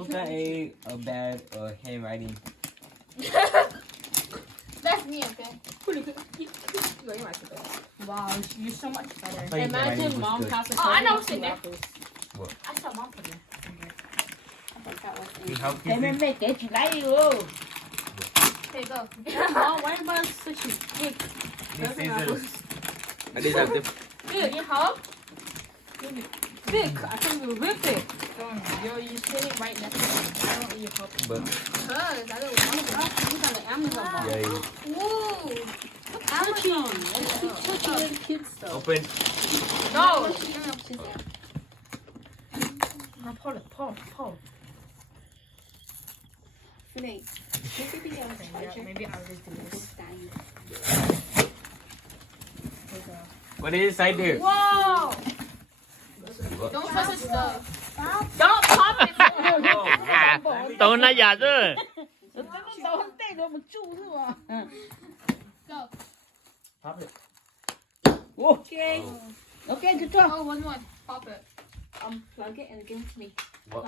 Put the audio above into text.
Who got a bad handwriting? That's me, okay? Wow, you're so much better. Like, Imagine mom good. passes. Oh, I know what's in there. What? I saw mom put it. I forgot what's in He there. helped you. Em mẹ kể chị lấy vô. There you go. Mom, why about such a big? These scissors. These are the. Dude, you help? Big. I think you're real big. You're sitting right next to me. I don't need your help. But Cause I don't want to. These are the Amazon box. yeah, Whoa. Amazon. Such a little kid stuff. open. No. Paul. Finish. Maybe I'll just do this. What is inside there? Whoa. Don't touch the stuff. Don't pop it. Tao nó già chứ. Đâu không tay đâu mà chu chứ mà. Go. Pop it. Okay. Okay, good job. Oh, one more. Pop it. Plug it and give it to me. What?